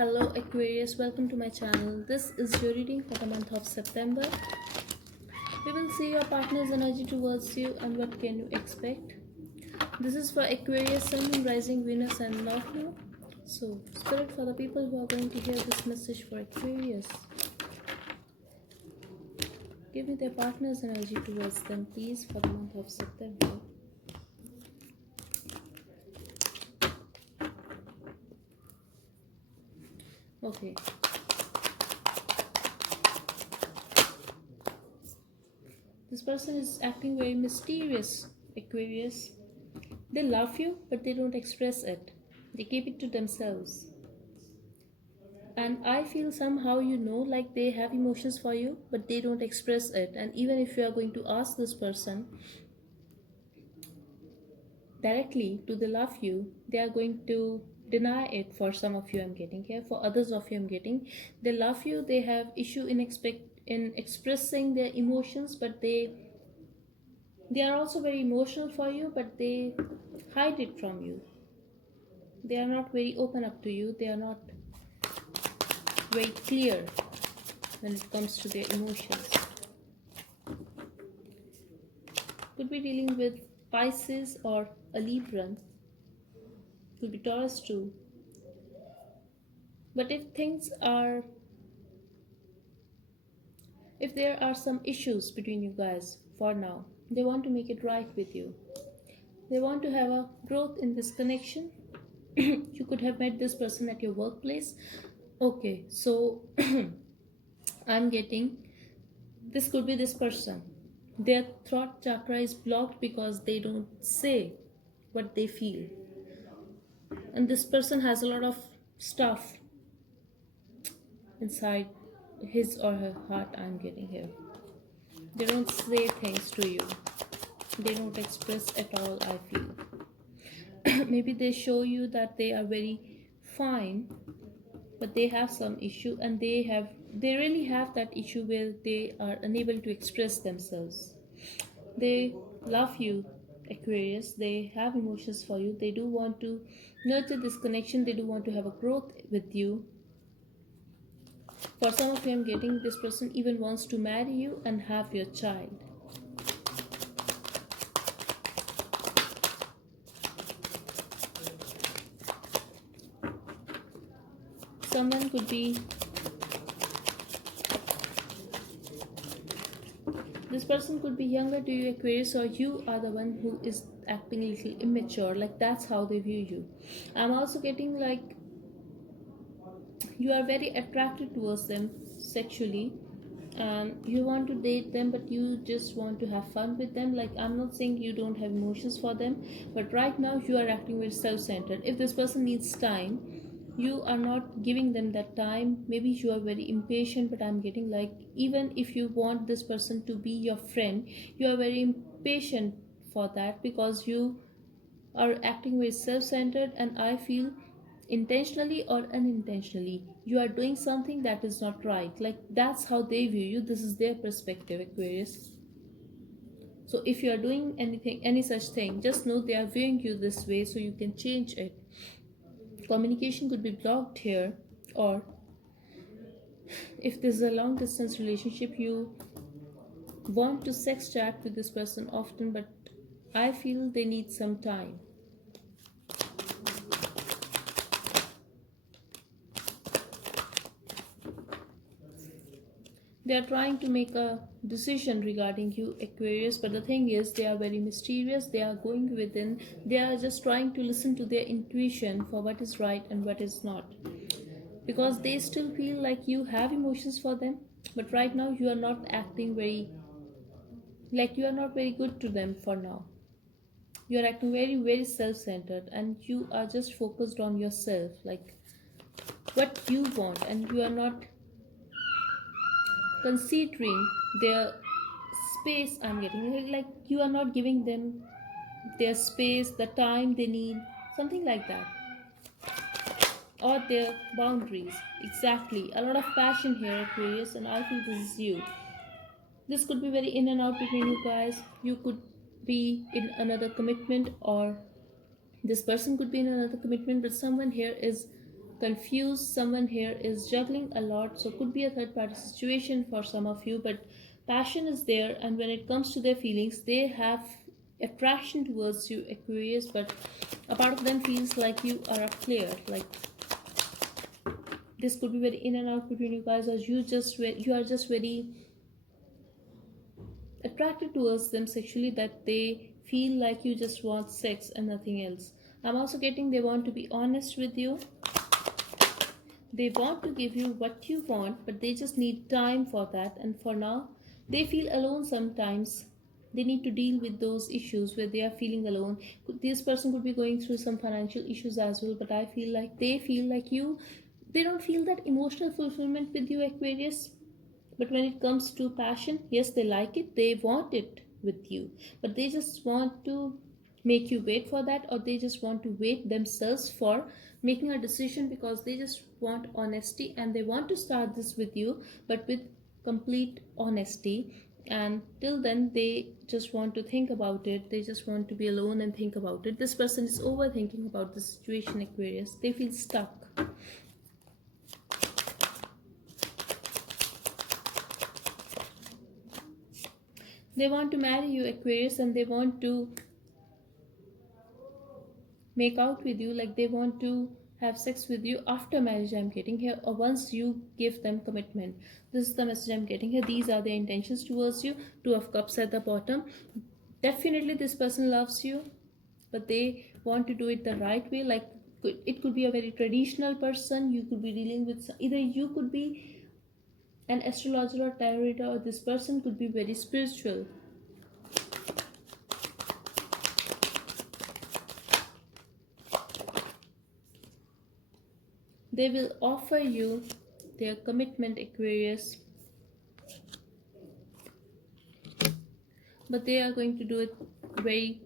Hello Aquarius, welcome to my channel. This is your reading for the month of September. We will see your partner's energy towards you and what can you expect. This is for Aquarius, Sun, Moon, Rising, Venus and North Node. So, Spirit, for the people who are going to hear this message for Aquarius, give me their partner's energy towards them, please, for the month of September. Okay. This person is acting very mysterious, Aquarius. They love you, but they don't express it. They keep it to themselves. And I feel somehow like they have emotions for you, but they don't express it. And even if you are going to ask this person directly, do they love you, they are going to deny it. For some of you I'm getting here, for others of you I'm getting, they love you, they have issue in expressing their emotions, but they are also very emotional for you, but they hide it from you. They are not very open up to you, they are not very clear when it comes to their emotions. Could be dealing with Pisces or a Libran. Could be Taurus too. But if there are some issues between you guys for now, they want to make it right with you. They want to have a growth in this connection. You could have met this person at your workplace. Okay, so I'm getting this could be this person. Their throat chakra is blocked because they don't say what they feel. And this person has a lot of stuff inside his or her heart, I'm getting here. They don't say things to you. They don't express at all, I feel. Maybe they show you that they are very fine, but they have some issue, and they really have that issue where they are unable to express themselves. They love you, Aquarius. They have emotions for you. They do want to nurture this connection. They do want to have a growth with you. For some of you I'm getting, this person even wants to marry you and have your child. Someone could be, this person could be younger to you, Aquarius, or you are the one who is acting a little immature. Like, that's how they view you. I'm also getting like you are very attracted towards them sexually, and you want to date them, but you just want to have fun with them. Like, I'm not saying you don't have emotions for them, but right now you are acting very self-centered. If this person needs time, you are not giving them that time. Maybe you are very impatient, but I'm getting like, even if you want this person to be your friend, you are very impatient for that, because you are acting very self-centered, and I feel intentionally or unintentionally you are doing something that is not right. Like, that's how they view you. This is their perspective, Aquarius. So if you are doing any such thing, just know they are viewing you this way, so you can change it. Communication could be blocked here, or if this is a long distance relationship, you want to sex chat with this person often, but I feel they need some time. They are trying to make a decision regarding you, Aquarius, but the thing is, they are very mysterious. They are going within. They are just trying to listen to their intuition for what is right and what is not, because they still feel like you have emotions for them, but right now you are not acting very, like, you are not very good to them for now. You are acting very, very self-centered, and you are just focused on yourself, like what you want, and you are not considering their space. I'm getting like you are not giving them their space, the time they need, something like that, or their boundaries. Exactly, a lot of passion here, Aquarius, and I feel this is you. This could be very in and out between you guys. You could be in another commitment, or this person could be in another commitment, but someone here is confused. Someone here is juggling a lot, so could be a third party situation for some of you, but passion is there, and when it comes to their feelings, they have attraction towards you, Aquarius, but a part of them feels like you are a player. Like this could be very in and out between you guys, or you are just very attracted towards them sexually, that they feel like you just want sex and nothing else. I'm also getting they want to be honest with you. They want to give you what you want, but they just need time for that. And for now, they feel alone sometimes. They need to deal with those issues where they are feeling alone. This person could be going through some financial issues as well, but I feel like they feel like you. They don't feel that emotional fulfillment with you, Aquarius. But when it comes to passion, yes, they like it, they want it with you, but they just want to make you wait for that, or they just want to wait themselves for making a decision, because they just want honesty and they want to start this with you, but with complete honesty. And till then, they just want to think about it, they just want to be alone and think about it. This person is overthinking about the situation, Aquarius. They feel stuck. They want to marry you, Aquarius, and they want to make out with you, like they want to have sex with you after marriage, I'm getting here, or once you give them commitment. This is the message I'm getting here. These are the intentions towards you. Two of Cups at the bottom. Definitely this person loves you, but they want to do it the right way. Like it could be a very traditional person. You could be dealing with, either you could be an astrologer or tarot reader, or this person could be very spiritual. They will offer you their commitment, Aquarius, but they are going to do it very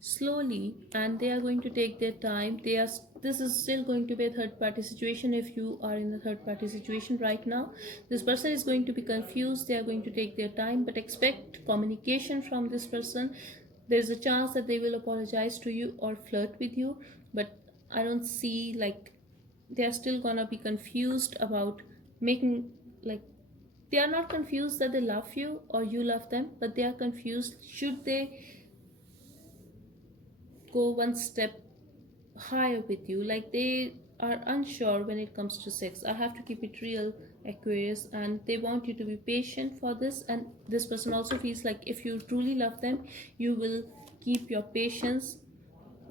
slowly, and they are going to take their time. This is still going to be a third party situation. If you are in a third party situation right now, this person is going to be confused. They are going to take their time, but expect communication from this person. There's a chance that they will apologize to you or flirt with you, but I don't see, like, they are still gonna be confused about making, like, they are not confused that they love you or you love them, but they are confused, should they go one step higher with you. Like they are unsure when it comes to sex. I have to keep it real, Aquarius, and they want you to be patient for this. And this person also feels like if you truly love them, you will keep your patience.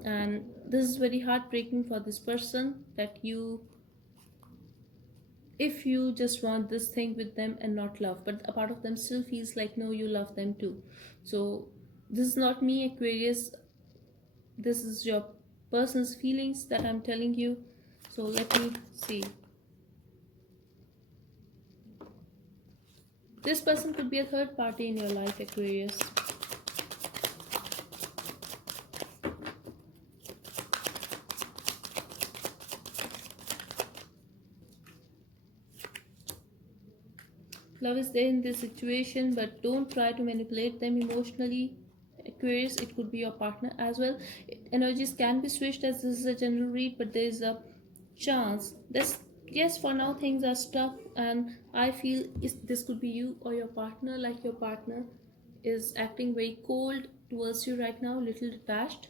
And this is very heartbreaking for this person, that you, if you just want this thing with them and not love, but a part of them still feels like no, you love them too. So this is not me, Aquarius, this is your person's feelings that I'm telling you. So let me see. This person could be a third party in your life, Aquarius. Love is there in this situation, but don't try to manipulate them emotionally, Aquarius. It could be your partner as well. Energies can be switched, as this is a general read, but there is a chance this, yes, for now things are stuck, and I feel this could be you or your partner. Like your partner is acting very cold towards you right now, little detached,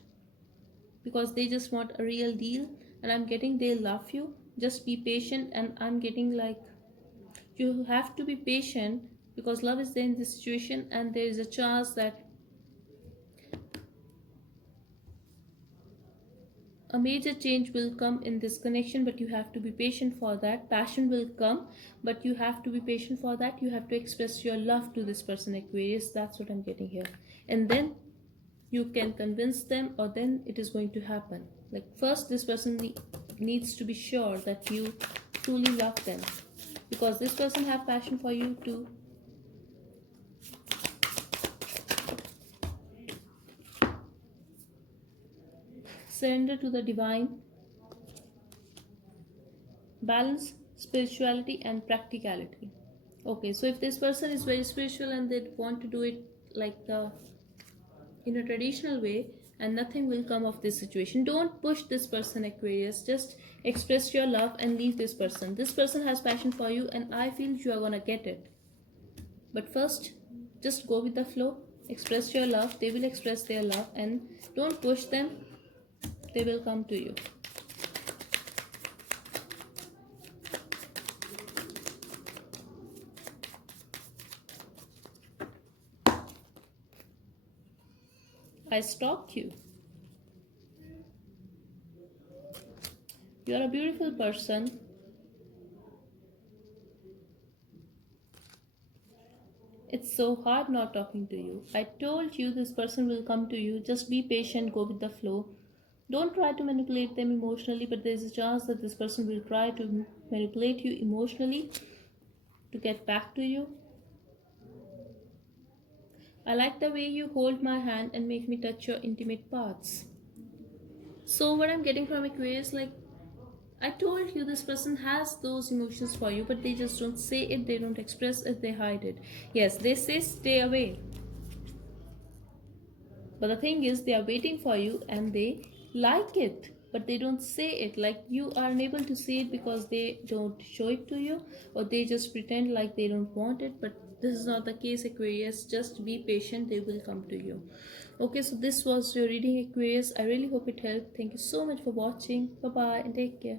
because they just want a real deal. And I'm getting they love you, just be patient. And I'm getting like you have to be patient, because love is there in this situation, and there is a chance that a major change will come in this connection, but you have to be patient for that. Passion will come, but you have to be patient for that. You have to express your love to this person, Aquarius. That's what I'm getting here. And then you can convince them, or then it is going to happen. Like first, this person needs to be sure that you truly love them, because this person have passion for you too. Surrender to the divine. Balance spirituality and practicality. Okay, so if this person is very spiritual and they want to do it like the in a traditional way, and nothing will come of this situation. Don't push this person, Aquarius. Just express your love and leave this person. This person has passion for you, and I feel you are gonna get it. But first, just go with the flow. Express your love. They will express their love, and don't push them. They will come to you. I stalk you. You are a beautiful person. It's so hard not talking to you. I told you this person will come to you. Just be patient, go with the flow. Don't try to manipulate them emotionally, but there's a chance that this person will try to manipulate you emotionally to get back to you. I like the way you hold my hand and make me touch your intimate parts. So, what I'm getting from Aquarius, like, I told you this person has those emotions for you, but they just don't say it, they don't express it, they hide it. Yes, they say stay away. But the thing is, they are waiting for you and they like it, but they don't say it. Like you are unable to see it because they don't show it to you, or they just pretend like they don't want it. But this is not the case, Aquarius. Just be patient, they will come to you. Okay, so this was your reading, Aquarius. I really hope it helped. Thank you so much for watching. Bye bye and take care.